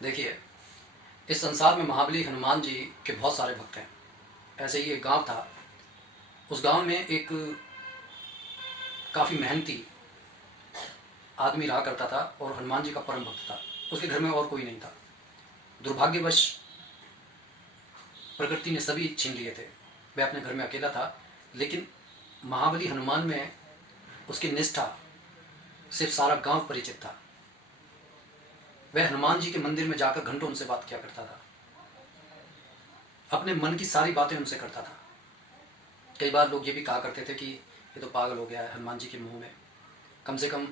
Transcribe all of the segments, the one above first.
देखिए, इस संसार में महाबली हनुमान जी के बहुत सारे भक्त हैं। ऐसे ही एक गांव था। उस गांव में एक काफ़ी मेहनती आदमी रहा करता था और हनुमान जी का परम भक्त था। उसके घर में और कोई नहीं था। दुर्भाग्यवश प्रकृति ने सभी छीन लिए थे। वह अपने घर में अकेला था, लेकिन महाबली हनुमान में उसकी निष्ठा सिर्फ सारा गांव परिचित था। वह हनुमान जी के मंदिर में जाकर घंटों उनसे बात किया करता था, अपने मन की सारी बातें उनसे करता था। कई बार लोग ये भी कहा करते थे कि ये तो पागल हो गया है हनुमान जी के मुंह में। कम से कम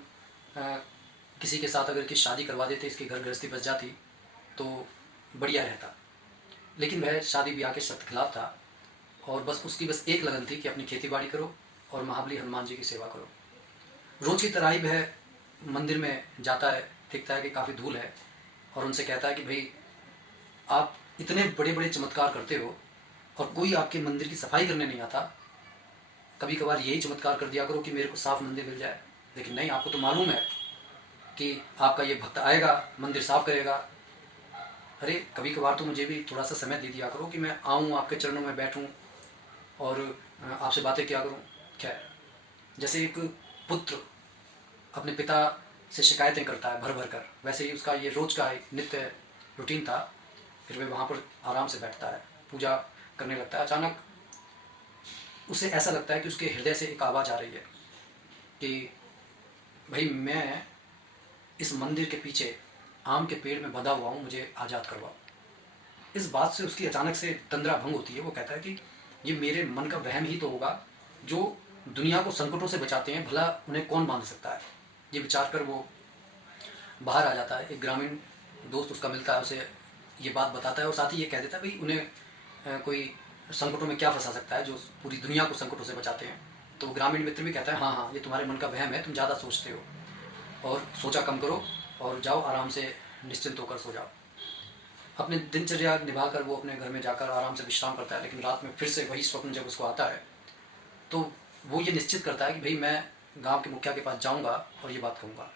किसी के साथ अगर की शादी करवा देते, इसकी घर गृहस्थी बच जाती तो बढ़िया रहता। लेकिन वह शादी ब्याह के सख्त खिलाफ था और उसकी एक लगन थी कि अपनी खेती बाड़ी करो और महाबली हनुमान जी की सेवा करो। रोज की तरह ही वह मंदिर में जाता है, देखता है कि काफ़ी धूल है और उनसे कहता है कि भाई, आप इतने बड़े बड़े चमत्कार करते हो और कोई आपके मंदिर की सफाई करने नहीं आता। कभी कभार यही चमत्कार कर दिया करो कि मेरे को साफ मंदिर मिल जाए। लेकिन नहीं, आपको तो मालूम है कि आपका ये भक्त आएगा, मंदिर साफ करेगा। अरे कभी कभार तो मुझे भी थोड़ा सा समय दे दिया करो कि मैं आऊँ, आपके चरणों में बैठूँ और आपसे बातें किया करूँ। खैर, जैसे एक पुत्र अपने पिता से शिकायतें करता है भर भर कर, वैसे ही उसका ये रोज का नित्य रूटीन था। फिर वह वहाँ पर आराम से बैठता है, पूजा करने लगता है। अचानक उसे ऐसा लगता है कि उसके हृदय से एक आवाज़ आ रही है कि भाई, मैं इस मंदिर के पीछे आम के पेड़ में बंधा हुआ हूँ, मुझे आज़ाद करवाओ। इस बात से उसकी अचानक से तंद्रा भंग होती है। वो कहता है कि ये मेरे मन का वहम ही तो होगा, जो दुनिया को संकटों से बचाते हैं भला उन्हें कौन बांध सकता है। ये विचार कर वो बाहर आ जाता है। एक ग्रामीण दोस्त उसका मिलता है, उसे ये बात बताता है और साथ ही ये कह देता है भाई, उन्हें कोई संकटों में क्या फंसा सकता है जो पूरी दुनिया को संकटों से बचाते हैं। तो ग्रामीण मित्र भी कहता है, हाँ हाँ, ये तुम्हारे मन का वहम है, तुम ज़्यादा सोचते हो और सोचा कम करो और जाओ आराम से निश्चिंत होकर सो जाओ। अपनी दिनचर्या निभाकर वो अपने घर में जाकर आराम से विश्राम करता है। लेकिन रात में फिर से वही स्वप्न जब उसको आता है तो वो ये निश्चित करता है कि भाई, मैं गांव के मुखिया के पास जाऊंगा और ये बात कहूँगा।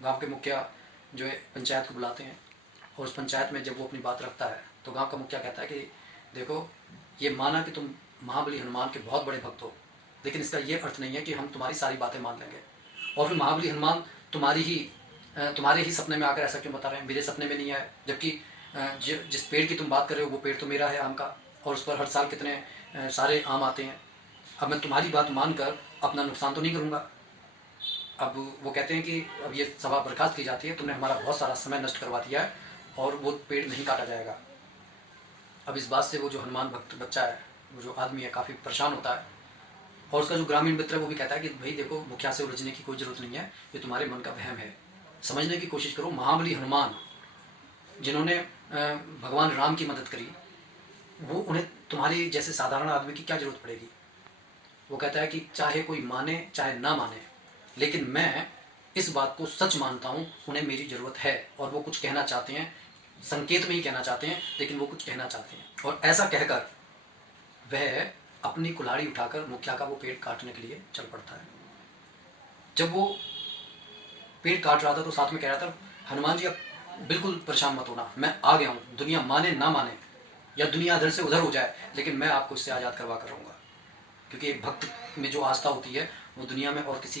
गांव के मुखिया जो है पंचायत को बुलाते हैं और उस पंचायत में जब वो अपनी बात रखता है तो गांव का मुखिया कहता है कि देखो, ये माना कि तुम महाबली हनुमान के बहुत बड़े भक्त हो, लेकिन इसका ये अर्थ नहीं है कि हम तुम्हारी सारी बातें मान लेंगे। और फिर महाबली हनुमान तुम्हारे ही सपने में आकर ऐसा क्यों बता रहे हैं? मेरे सपने में नहीं आए, जबकि जिस पेड़ की तुम बात कर रहे हो वो पेड़ तो मेरा है, आम का, और उस पर हर साल कितने सारे आम आते हैं। अब मैं तुम्हारी बात मानकर अपना नुकसान तो नहीं करूँगा। अब वो कहते हैं कि अब ये सभा बर्खास्त की जाती है, तुमने हमारा बहुत सारा समय नष्ट करवा दिया है और वो पेड़ नहीं काटा जाएगा। अब इस बात से वो जो हनुमान भक्त बच्चा है, वो जो आदमी है, काफ़ी परेशान होता है। और उसका जो ग्रामीण मित्र है वो भी कहता है कि भाई देखो, मुखिया से उलझने की कोई ज़रूरत नहीं है, ये तुम्हारे मन का वहम है। समझने की कोशिश करो, महाबली हनुमान जिन्होंने भगवान राम की मदद करी, वो उन्हें तुम्हारी जैसे साधारण आदमी की क्या ज़रूरत पड़ेगी। वो कहता है कि चाहे कोई माने चाहे ना माने, लेकिन मैं इस बात को सच मानता हूँ, उन्हें मेरी ज़रूरत है और वो कुछ कहना चाहते हैं, संकेत में ही कहना चाहते हैं, लेकिन वो कुछ कहना चाहते हैं। और ऐसा कहकर वह अपनी कुल्हाड़ी उठाकर मुखिया का वो पेड़ काटने के लिए चल पड़ता है। जब वो पेड़ काट रहा था तो साथ में कह रहा था, हनुमान जी, अब बिल्कुल परेशान मत होना, मैं आ गया हूँ। दुनिया माने ना माने या दुनिया इधर से उधर हो जाए, लेकिन मैं आपको इससे आज़ाद करवा कर रहूँगा। क्योंकि एक भक्त में जो आस्था होती है वो दुनिया में और किसी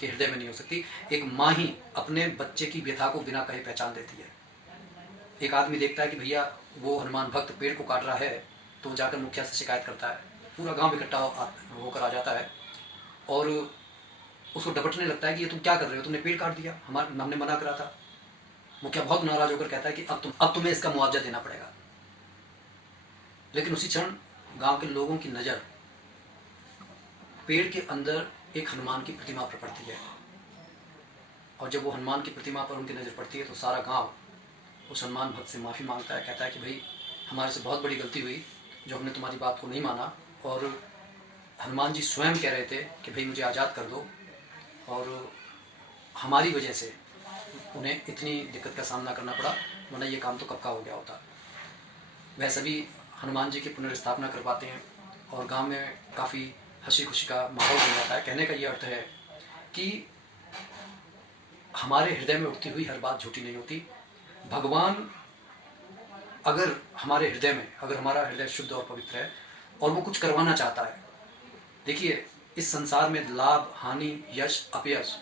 के हृदय में नहीं हो सकती। एक माँ ही अपने बच्चे की व्यथा को बिना कहे पहचान देती है। एक आदमी देखता है कि भैया वो हनुमान भक्त पेड़ को काट रहा है, तो वो जाकर मुखिया से शिकायत करता है। पूरा गांव इकट्ठा होकर आ जाता है और उसको डपटने लगता है कि ये तुम क्या कर रहे हो, तुमने पेड़ काट दिया, हमने मना करा था। मुखिया बहुत नाराज होकर कहता है कि अब तुम्हें इसका मुआवजा देना पड़ेगा। लेकिन उसी क्षण गांव के लोगों की नज़र पेड़ के अंदर एक हनुमान की प्रतिमा पर पड़ती है और जब वो हनुमान की प्रतिमा पर उनकी नज़र पड़ती है तो सारा गांव उस हनुमान भक्त से माफ़ी मांगता है। कहता है कि भाई, हमारे से बहुत बड़ी गलती हुई जो हमने तुम्हारी बात को नहीं माना, और हनुमान जी स्वयं कह रहे थे कि भाई मुझे आज़ाद कर दो, और हमारी वजह से उन्हें इतनी दिक्कत का सामना करना पड़ा, वरना ये काम तो कब का हो गया होता। वह सभी हनुमान जी की पुनर्स्थापना करवाते हैं और गांव में काफ़ी हंसी खुशी का माहौल बन जाता है। कहने का ये अर्थ है कि हमारे हृदय में उठती हुई हर बात झूठी नहीं होती। भगवान अगर हमारे हृदय में, अगर हमारा हृदय शुद्ध और पवित्र है और वो कुछ करवाना चाहता है, देखिए इस संसार में लाभ, हानि, यश, अपयश,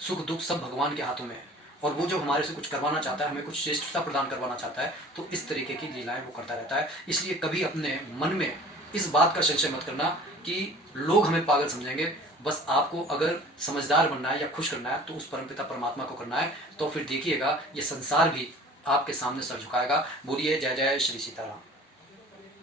सुख दुख सब भगवान के हाथों में है। और वो जो हमारे से कुछ करवाना चाहता है, हमें कुछ श्रेष्ठता प्रदान करवाना चाहता है, तो इस तरीके की लीलाएं वो करता रहता है। इसलिए कभी अपने मन में इस बात का संशय मत करना कि लोग हमें पागल समझेंगे। बस आपको अगर समझदार बनना है या खुश करना है तो उस परमपिता परमात्मा को करना है। तो फिर देखिएगा ये संसार भी आपके सामने सर झुकाएगा। बोलिए जय जय श्री सीताराम।